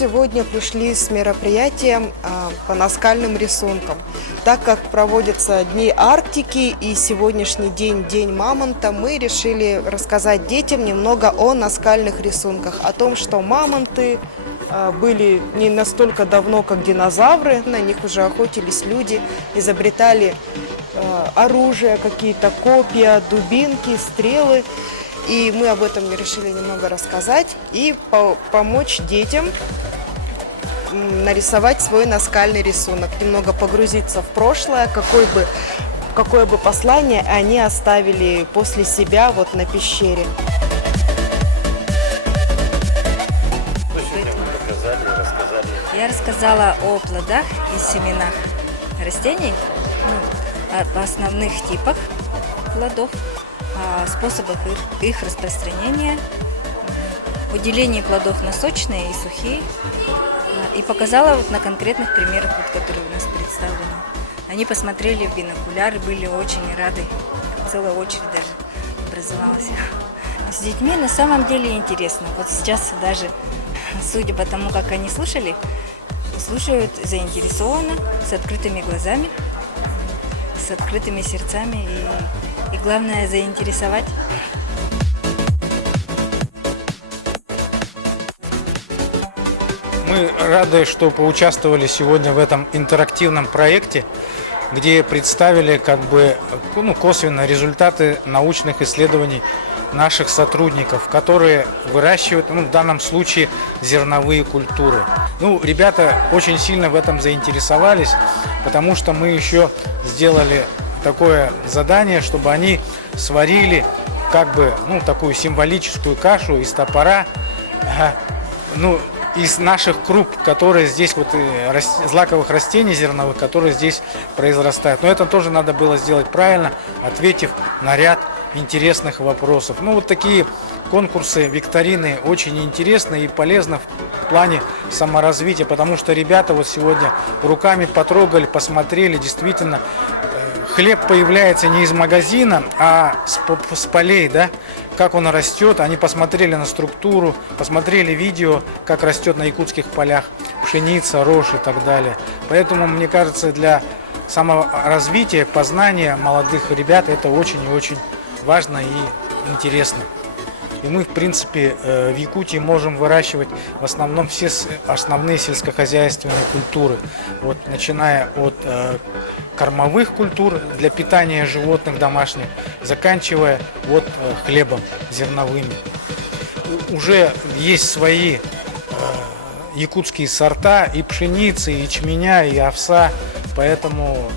сегодня пришли с мероприятием по наскальным рисункам. Так как проводятся Дни Арктики и сегодняшний день, День мамонта, мы решили рассказать детям немного о наскальных рисунках, о том, что мамонты были не настолько давно, как динозавры, на них уже охотились люди, изобретали оружие, какие-то копья, дубинки, стрелы. И мы об этом решили немного рассказать и помочь детям нарисовать свой наскальный рисунок, немного погрузиться в прошлое, какое бы послание они оставили после себя вот на пещере. Я рассказала о плодах и семенах растений, о основных типах плодов, о способах их распространения, о делении плодов на сочные и сухие. И показала вот на конкретных примерах, вот, которые у нас представлены. Они посмотрели в бинокуляр и были очень рады. Целая очередь даже образовалась. С детьми на самом деле интересно. Вот сейчас даже, судя по тому, как они слушали, слушают заинтересованно, с открытыми глазами, с открытыми сердцами и главное заинтересовать. Мы рады, что поучаствовали сегодня в этом интерактивном проекте, где представили косвенно результаты научных исследований наших сотрудников, которые выращивают, в данном случае, зерновые культуры. Ребята очень сильно в этом заинтересовались, потому что мы еще сделали такое задание, чтобы они сварили такую символическую кашу из топора, из наших круп, которые здесь, злаковых растений зерновых, которые здесь произрастают. Но это тоже надо было сделать правильно, ответив на ряд интересных вопросов. Такие конкурсы, викторины очень интересны и полезны в плане саморазвития, потому что ребята сегодня руками потрогали, посмотрели, действительно, хлеб появляется не из магазина, а с полей, да, как он растет. Они посмотрели на структуру, посмотрели видео, как растет на якутских полях пшеница, рожь и так далее. Поэтому, мне кажется, для саморазвития, познания молодых ребят это очень и очень важно и интересно. И мы, в принципе, в Якутии можем выращивать в основном все основные сельскохозяйственные культуры, начиная от кормовых культур для питания животных домашних, заканчивая хлебом зерновыми. Уже есть свои якутские сорта и пшеницы, и ячменя, и овса, поэтому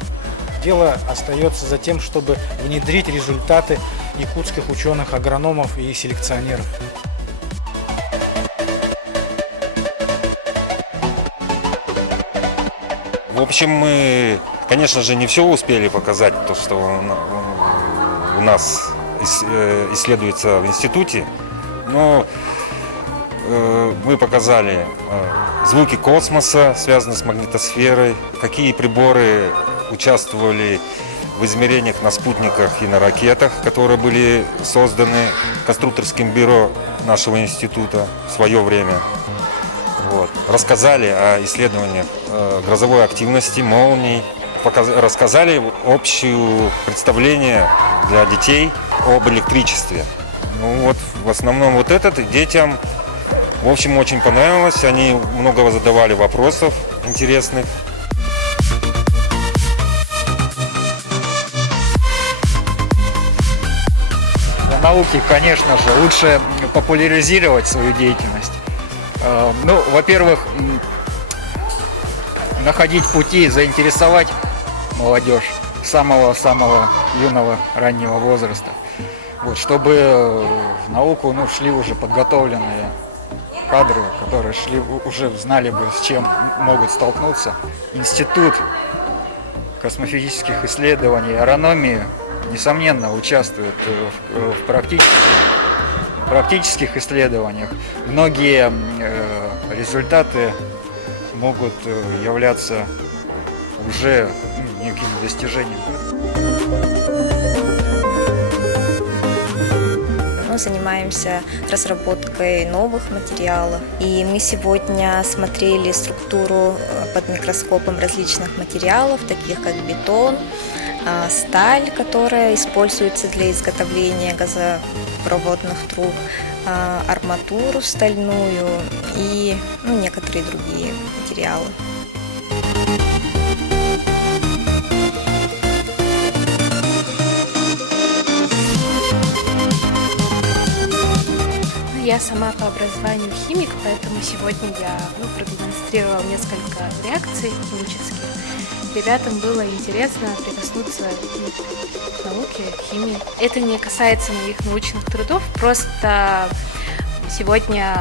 дело остается за тем, чтобы внедрить результаты якутских ученых, агрономов и селекционеров. В общем, мы, конечно же, не все успели показать, то, что у нас исследуется в институте, но мы показали звуки космоса, связанные с магнитосферой, какие приборы участвовали в измерениях на спутниках и на ракетах, которые были созданы конструкторским бюро нашего института в свое время. Рассказали о исследованиях грозовой активности, молний, рассказали общее представление для детей об электричестве. В основном это детям, в общем, очень понравилось. Они много задавали вопросов интересных. Науки, конечно же, лучше популяризировать свою деятельность. Во-первых, находить пути, заинтересовать молодежь с самого-самого юного, раннего возраста. Чтобы в науку шли уже подготовленные кадры, которые уже знали бы, с чем могут столкнуться. Институт космофизических исследований и агрономии несомненно участвует в практических исследованиях. Многие результаты могут являться уже некими достижениями. мы занимаемся разработкой новых материалов. И мы сегодня смотрели структуру под микроскопом различных материалов, таких как бетон, сталь, которая используется для изготовления газопроводных труб, арматуру стальную и некоторые другие материалы. Я сама по образованию химик, поэтому сегодня я продемонстрировала несколько реакций химических. Ребятам было интересно прикоснуться к науке, к химии. Это не касается моих научных трудов, просто сегодня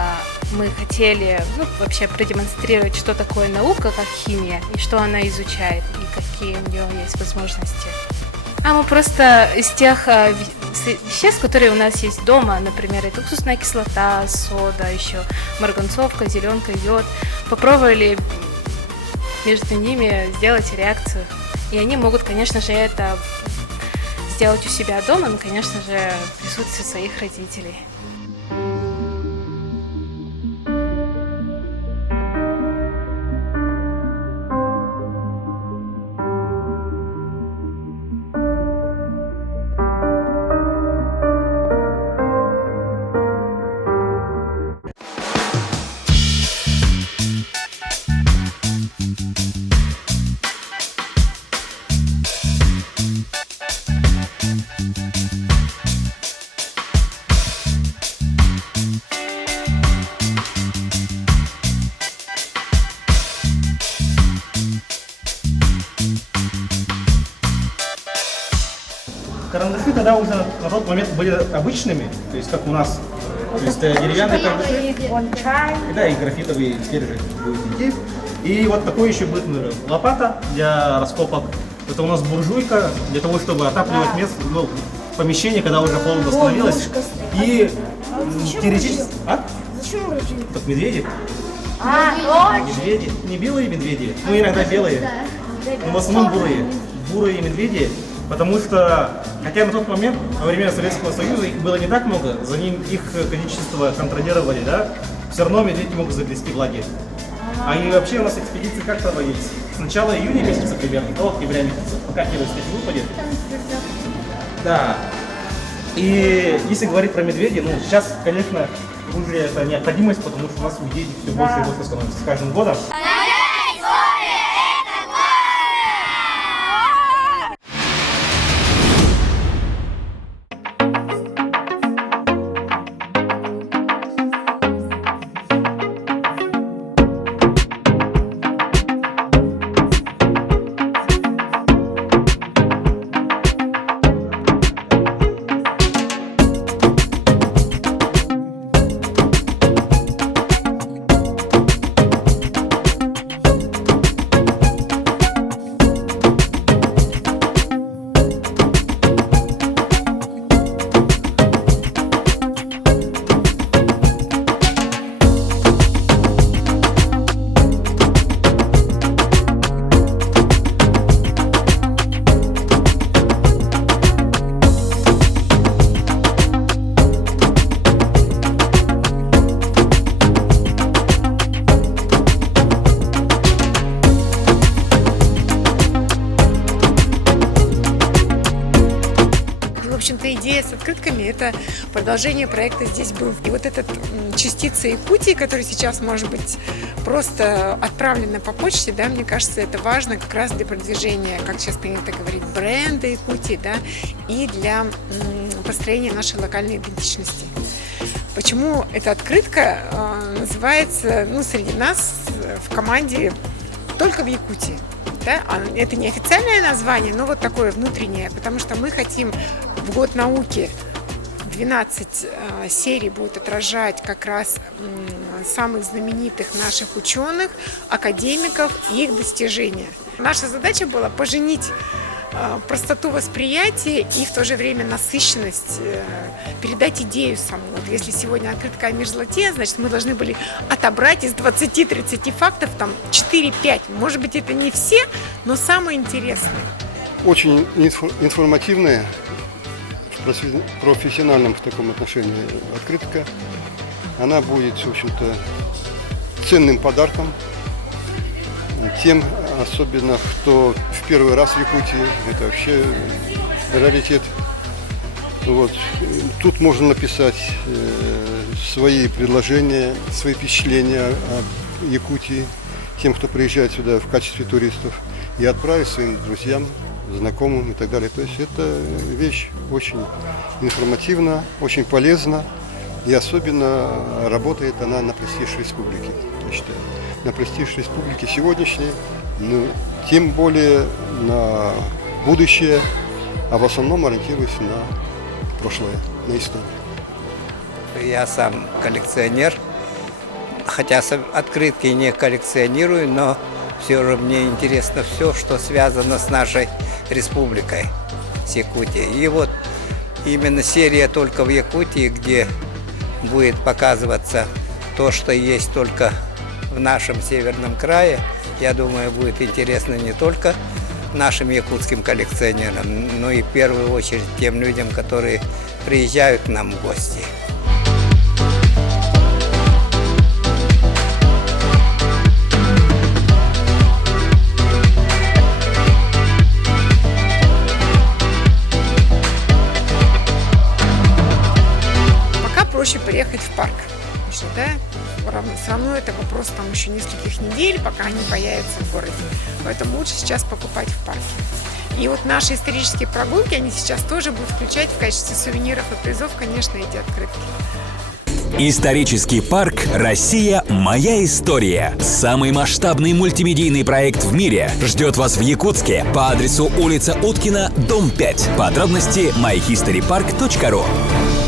мы хотели вообще продемонстрировать, что такое наука, как химия, и что она изучает, и какие у нее есть возможности. Мы просто из тех веществ, которые у нас есть дома, например, это уксусная кислота, сода, еще марганцовка, зеленка, йод, попробовали между ними сделать реакцию. И они могут, конечно же, это сделать у себя дома, но, конечно же, в присутствии своих родителей. Карандаши тогда уже на тот момент были обычными, то есть как у нас, то есть деревянные карандаши, да, и графитовые теперь же будут идти. И вот такой еще будет лопата для раскопок. Это у нас буржуйка для того, чтобы отапливать место, помещение, когда уже холодно становилось. И теоретически... Зачем буржуйка? Как медведи. Медведи. Не белые медведи, иногда белые, но в основном бурые. Бурые медведи. Потому что, хотя на тот момент, во время Советского Союза, их было не так много, за ним их количество контролировали, да, все равно медведи могут загрести влаги. И вообще у нас экспедиции как проводились? С начала июня месяца примерно, до октября месяца, пока первый снег не выпадет. Да. И если говорить про медведей, сейчас, конечно, уже это необходимость, потому что у нас медведей все больше и больше становится с каждым годом. В общем-то, идея с открытками – это продолжение проекта «Здесь был». И вот эта частица Якутии, которая сейчас, может быть, просто отправлена по почте, да, мне кажется, это важно как раз для продвижения, как сейчас принято говорить, бренда Якутии, да, и для построения нашей локальной идентичности. Почему эта открытка называется, среди нас в команде «Только в Якутии». Да? Это не официальное название, но вот такое внутреннее, потому что мы хотим в год науки 12 серий будут отражать как раз самых знаменитых наших ученых, академиков и их достижения. Наша задача была поженить простоту восприятия и в то же время насыщенность, передать идею саму. Вот если сегодня открытка о мерзлоте, значит, мы должны были отобрать из 20-30 фактов там 4-5. Может быть, это не все, но самые интересные. Очень информативная, профессиональном в таком отношении открытка. Она будет, в общем-то, ценным подарком тем, особенно кто в первый раз в Якутии. Это вообще раритет. Вот. Тут можно написать свои предложения, свои впечатления о Якутии, тем, кто приезжает сюда в качестве туристов, и отправить своим друзьям, знакомым и так далее. То есть это вещь очень информативна, очень полезна, и особенно работает она на престиж республики. Я считаю, на престиж республики сегодняшней, ну, тем более на будущее, а в основном ориентируясь на прошлое, на историю. Я сам коллекционер, хотя открытки не коллекционирую, но все же мне интересно все, что связано с нашей республикой, с Якутией. И вот именно серия «Только в Якутии», где будет показываться то, что есть только в нашем северном крае, я думаю, будет интересно не только нашим якутским коллекционерам, но и в первую очередь тем людям, которые приезжают к нам в гости. Пока проще приехать в парк, потому что, да, все равно это вопрос там еще нескольких недель, пока они появятся в городе. Поэтому лучше сейчас покупать в парке. И вот наши исторические прогулки, они сейчас тоже будут включать в качестве сувениров и призов, конечно, эти открытки. Исторический парк «Россия. Моя история». Самый масштабный мультимедийный проект в мире ждет вас в Якутске по адресу улица Уткина, дом 5. Подробности myhistorypark.ru.